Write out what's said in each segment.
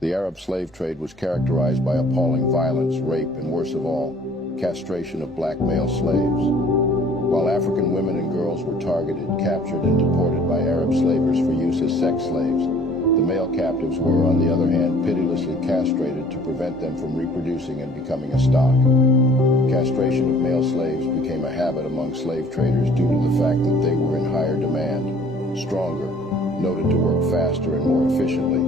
The Arab slave trade was characterized by appalling violence, rape, and worst of all, castration of black male slaves. While African women and girls were targeted, captured, and deported by Arab slavers for use as sex slaves, the male captives were, on the other hand, pitilessly castrated to prevent them from reproducing and becoming a stock. Castration of male slaves became a habit among slave traders due to the fact that they were in higher demand, stronger, noted to work faster and more efficiently,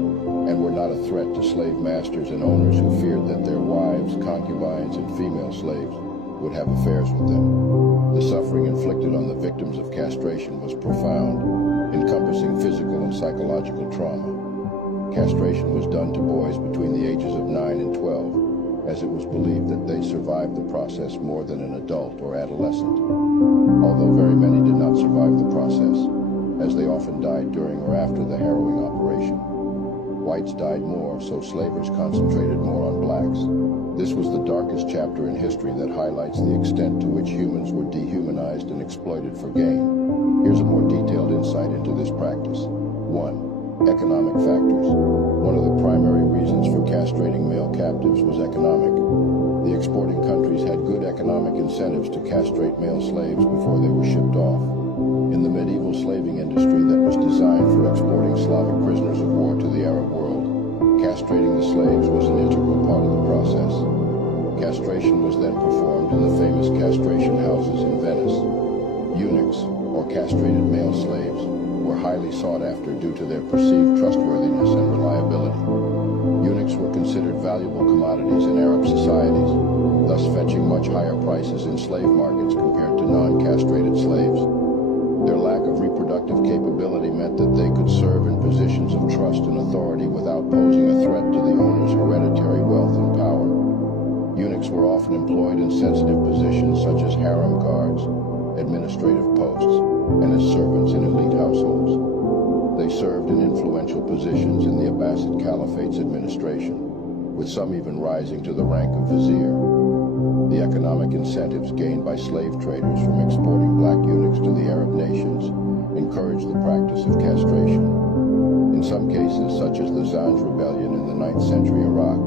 and were not a threat to slave masters and owners who feared that their wives, concubines, and female slaves would have affairs with them. The suffering inflicted on the victims of castration was profound, encompassing physical and psychological trauma. Castration was done to boys between the ages of 9 and 12, as it was believed that they survived the process more than an adult or adolescent. Although very many did not survive the process, as they often died during or after the harrowing operation. Whites died more, so slavers concentrated more on blacks. This was the darkest chapter in history that highlights the extent to which humans were dehumanized and exploited for gain. Here's a more detailed insight into this practice. 1. Economic factors. One of the primary reasons for castrating male captives was economic. The exporting countries had good economic incentives to castrate male slaves before they were shipped off. In the medieval slaving industry that was designed for exporting Slavic prisoners of war to the Arab world, castrating the slaves was an integral part of the process. Castration was then performed in the famous castration houses in Venice. Eunuchs, or castrated male slaves, were highly sought after due to their perceived trustworthiness and reliability. Eunuchs were considered valuable commodities in Arab societies, thus fetching much higher prices in slave markets compared to non-castrated slaves. Their lack of reproductive capability meant that they could serve in positions of trust and authority without posing a threat to the owner's hereditary wealth and power. Eunuchs were often employed in sensitive positions such as harem guards, administrative posts, and as servants in elite households. They served in influential positions in the Abbasid Caliphate's administration, with some even rising to the rank of vizier. The economic incentives gained by slave traders from exporting black eunuchs to the Arab nations encouraged the practice of castration. In some cases, such as the Zanj rebellion in the 9th century Iraq,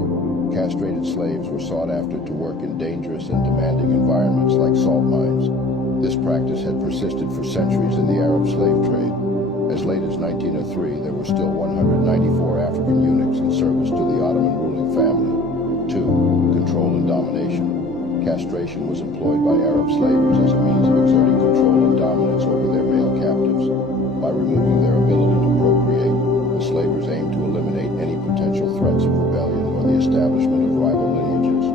castrated slaves were sought after to work in dangerous and demanding environments like salt mines. This practice had persisted for centuries in the Arab slave trade. As late as 1903, there were still 194 African eunuchs in service to the Ottoman ruling family. 2. Control and domination. Castration was employed by Arab slavers as a means of exerting control and dominance over their male captives. By removing their ability to procreate, the slavers aimed to eliminate any potential threats of rebellion or the establishment of rival lineages.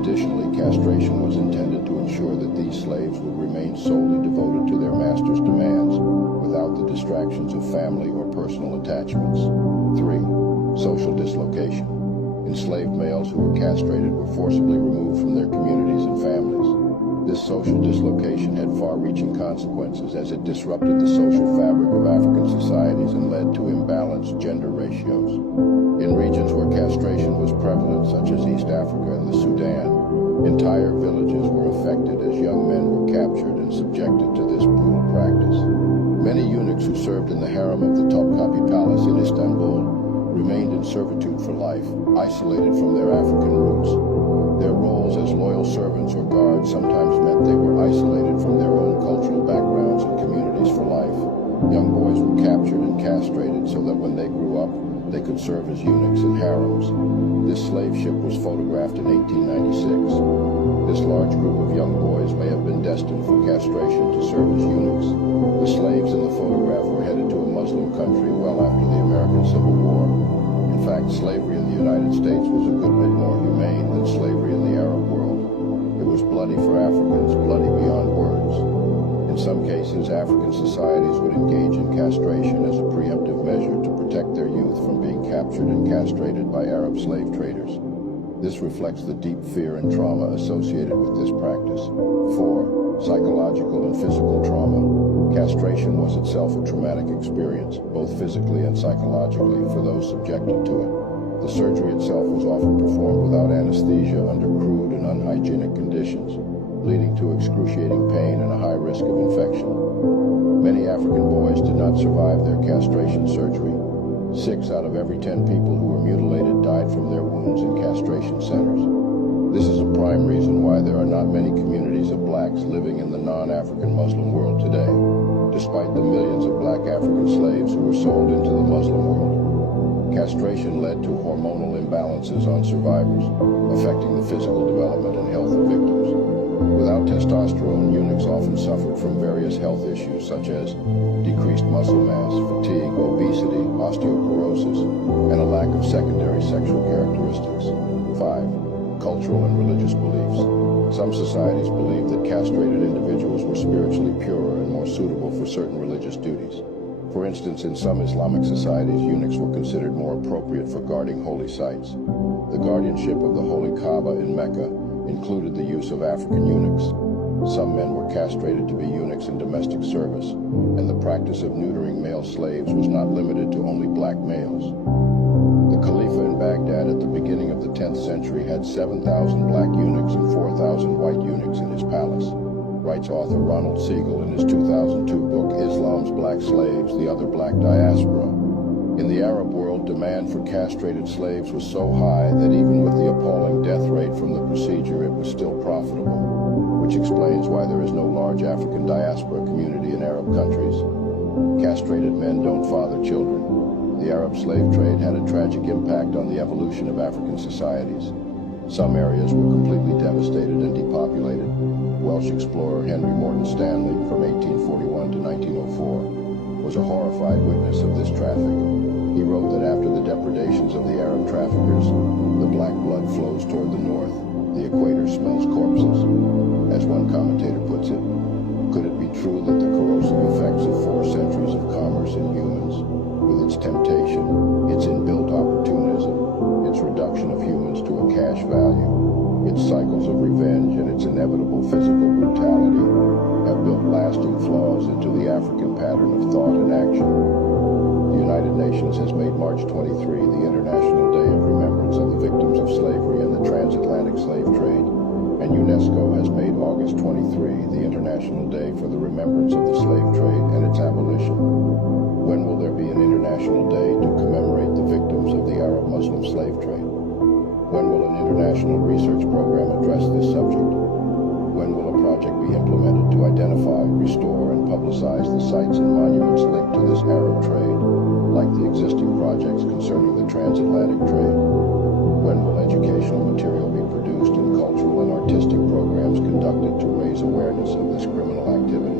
Additionally, castration was intended to ensure that these slaves would remain solely devoted to their master's demands, without the distractions of family or personal attachments. 3. Social dislocation. Enslaved males who were castrated were forcibly removed from their communities and families. This social dislocation had far-reaching consequences as it disrupted the social fabric of African societies and led to imbalanced gender ratios. In regions where castration was prevalent, such as East Africa and the Sudan, entire villages were affected as young men were captured and subjected to this brutal practice. Many eunuchs who served in the harem of the Topkapi Palace in Istanbul remained in servitude for life, isolated from their African roots. Their roles as loyal servants or guards sometimes meant they were isolated from their own cultural backgrounds and communities for life. Young boys were captured and castrated so that when they grew up, they could serve as eunuchs in harems. This slave ship was photographed in 1896. This large group of young boys may have been destined for castration to serve as eunuchs. The slaves in the photograph were headed to a Muslim country well after the American Civil War. In fact, slavery in the United States was a good bit more humane than slavery in the Arab world. It was bloody for Africans, bloody beyond words. In some cases, African societies would engage in castration as a preemptive measure to protect their youth from being captured and castrated by Arab slave traders. This reflects the deep fear and trauma associated with this practice. 4. Psychological and physical trauma. Castration was itself a traumatic experience, both physically and psychologically, for those subjected to it. The surgery itself was often performed without anesthesia under crude and unhygienic conditions, leading to excruciating pain and a high risk of infection. Many African boys did not survive their castration surgery. 6 out of every 10 people who were mutilated not many communities of blacks living in the non-African Muslim world today, despite the millions of black African slaves who were sold into the Muslim world. Castration led to hormonal imbalances on survivors, affecting the physical development and health of victims. Without testosterone, eunuchs often suffered from various health issues such as decreased muscle mass, fatigue, obesity, osteoporosis, and a lack of secondary sexual characteristics. 5. Cultural and religious beliefs. Some societies believed that castrated individuals were spiritually purer and more suitable for certain religious duties. For instance, in some Islamic societies, eunuchs were considered more appropriate for guarding holy sites. The guardianship of the Holy Kaaba in Mecca included the use of African eunuchs. Some men were castrated to be eunuchs in domestic service, and the practice of neutering male slaves was not limited to only black males. The Khalifa in Baghdad at the beginning of the 10th century had 7,000 black eunuchs and 4,000 white eunuchs in his palace, writes author Ronald Siegel in his 2002 book Islam's Black Slaves, The Other Black Diaspora. In the Arab world, demand for castrated slaves was so high that even with the appalling death rate from the procedure, it was still profitable, which explains why there is no large African diaspora community in Arab countries. Castrated men don't father children. The Arab slave trade had a tragic impact on the evolution of African societies. Some areas were completely devastated and depopulated. Welsh explorer Henry Morton Stanley, from 1841 to 1904, was a horrified witness of this traffic. He wrote that after the depredations of the Arab traffickers, the black blood flows toward the north. The equator smells corpses. As one commentator puts it, could it be true that the corrosive effects of 4 centuries of commerce in humans, with its temptation, its inbuilt opportunism, its reduction of humans to a cash value, its cycles of revenge, and its inevitable physical brutality, have built lasting flaws into the African pattern of thought and action? The United Nations has made March 23 the International Day of Remembrance of the Victims of Slavery and the Transatlantic Slave Trade, and UNESCO has made August 23 the International Day for the Remembrance of the Slave Trade and its abolition. When will there be an International Day to commemorate the victims of the Arab-Muslim slave trade? When will an international research program address this subject? When will a project be implemented to identify, restore, and publicize the sites and monuments linked to this Arab trade, like the existing projects concerning the transatlantic trade? When will educational material be produced and cultural and artistic programs conducted to raise awareness of this criminal activity?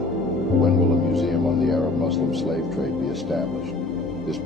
When will a museum on the Arab-Muslim slave trade be established? This